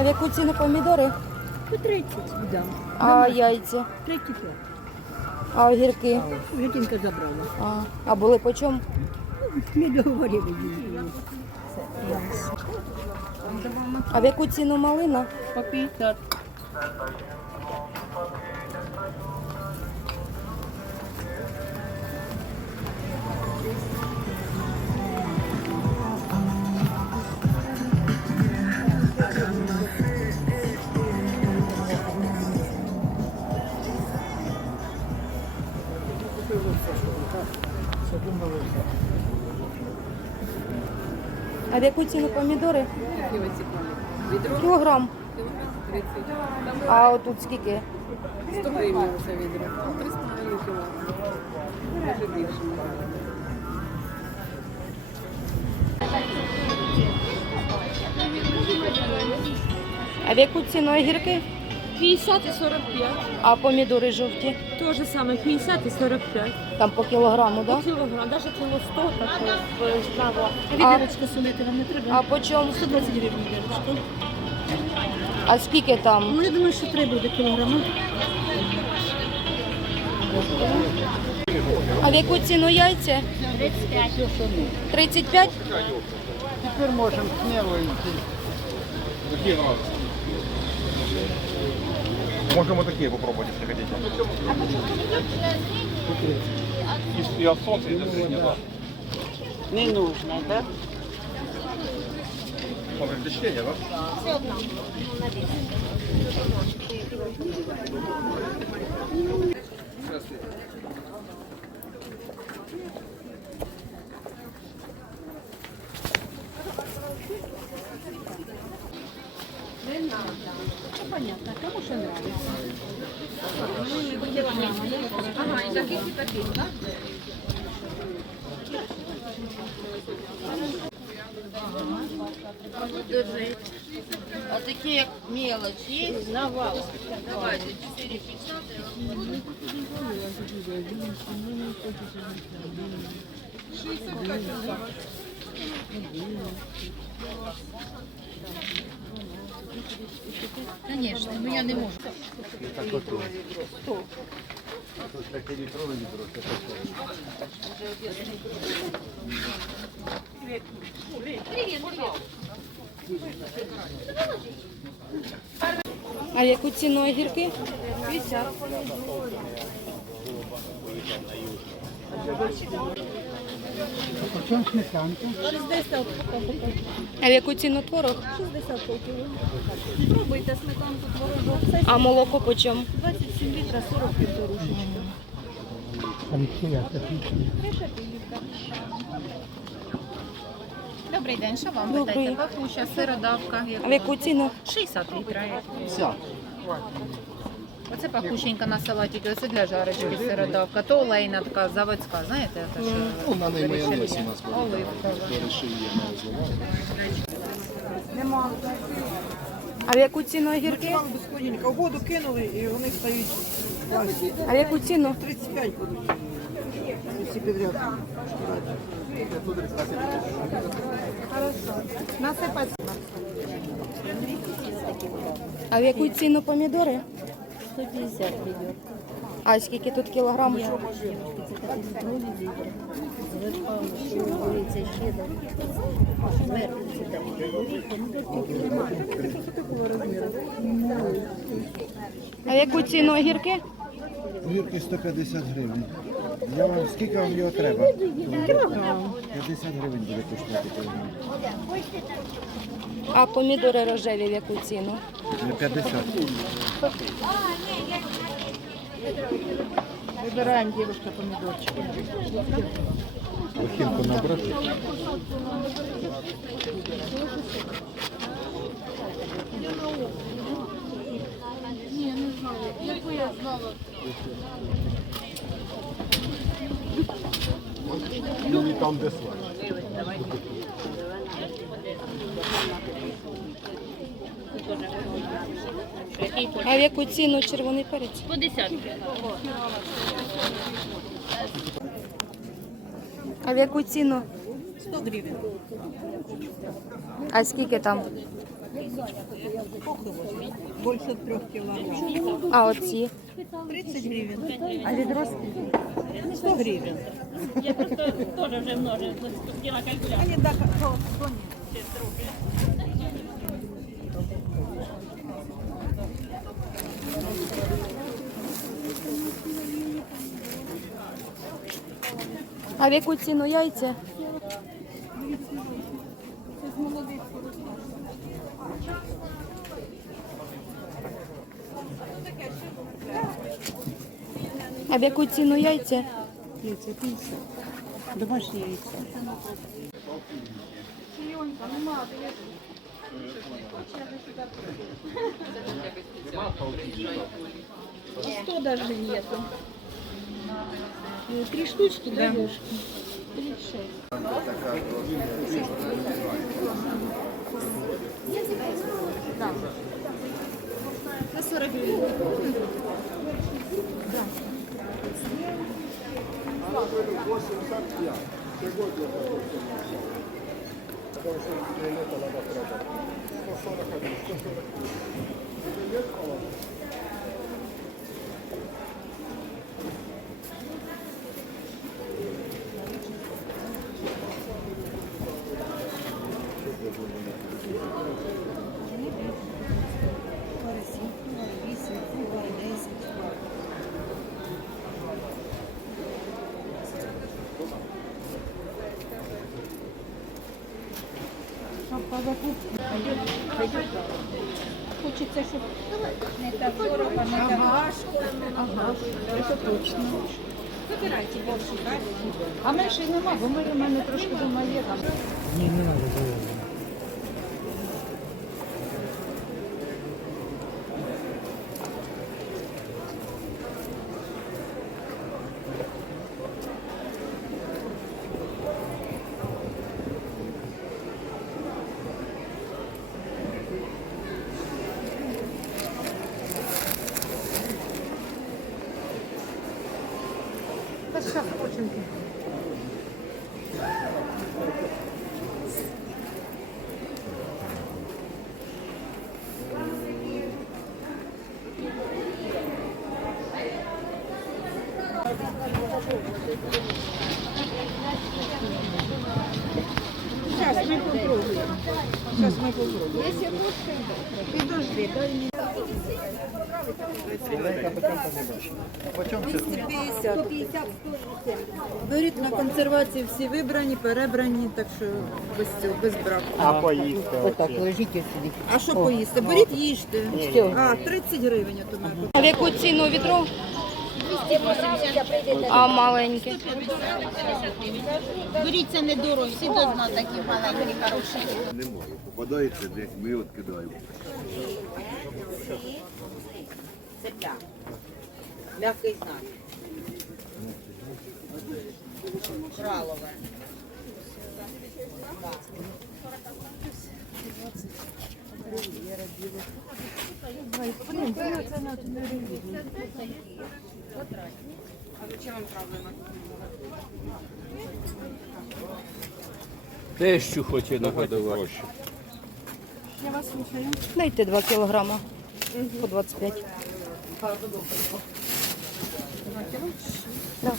А в яку ціну помідори? По 30 віддам. А яйця? 35. А огірки? Жінка забрала. А, а були по чому? Ми договорили. А в яку ціну малина? По 50. А в яку ціну помідори? Відро Кілограм. 30. А отут скільки? 100 гривень це відро. 3,5 кіло. Може більше. А в яку ціну огірки? 50 і 45. А помідори жовті? То же саме 50 і 45. Там по кілограму, так? Да? Кілограм, навіть кіло 100 також справа. А- Відерочка солити вам не треба? А по чому? 120 гривень відерочка. А скільки там? Ну, я думаю, що треба буде кілограма. А в яку ціну яйця? 35. 35? Теперь можем смело идти. Можем вот такие попробовать, если хотите. А И, и от солнца, и до зрения, да. Не нужно, да? Смотрим, для чтения, да? А такие як мелочь есть? На вал. Давайте, 4,50. Конечно, ну я не можу. А в яку ціну огірки? 50. Почем сметанка? А в яку ціну творог? 60 кіло. Пробуйте сметанку творожок. А молоко по чому? 27 літрів 40 півторушечки. Алексей, а такие? Добрий день, що вам Добрий. питаєте? Пахуща, сиродавка. А в яку ціну? 60 літрів. Вся. Оце пахущенька на салатики, оце для жарочки сиродавка. То олейна така заводська, знаєте? Та, що Ну, на неї майонез у нас. Оливкова. Її зливати. А в яку ціну огірки? Скоренько, воду кинули і вони стають. А в яку ціну? 35 будуть. Всі підряд. Насипати. А в яку ціну помідори? 150 відер. А скільки тут кілограм? Це такий ще це А яку ціну огірки? Огірки 150 гривень. Я вам, скільки вам його треба? 50 гривень буде коштувати. А помідори рожеві в яку ціну? 50. Вибираємо, дівчинка, помідорчики. Лохінку набрати. Ну і там, де слайд. А в яку ціну червоний перець? По 10. А в яку ціну 100 гривень. А скільки там? Більше трьох кілограмів. А оці? 30 гривень. А відросли? 100 гривень. Они так, то, то ні. А в яку ціну яйця? А в яку ціну яйця? Яйця 50. Домашні яйця. Сто даже нету. Э, Три штучки, да, Лёшка? Тридцать шесть. На 40 гривен. Borsa yüzde ne kadar batıracak? Borsa ne kadar? Borsa ne kadar? Хочеться, щоб не так дорого, не так важко. Ага, це точно. Вибирайте більше, так? А менше нема, бо ми в мене трошки дома є там. Зараз ми попробуємо. Зараз ми попробуємо. Підожди, дай мені. 150. Беріть на консервації всі вибрані, перебрані, так що без цього, без браку. А поїсти? Отак. А що поїсти? Беріть, їжте. А, 30 гривень я. А в яку ціну відро? А маленьке? Беріть це недорого, всі до дна такі маленькі, хороші. Немає. Попадається десь, ми от кидаємо. Цепля. Мягкий знак. Кралове. Тещу хоче нагодувати. Дайте 2 кілограма по 25. Да.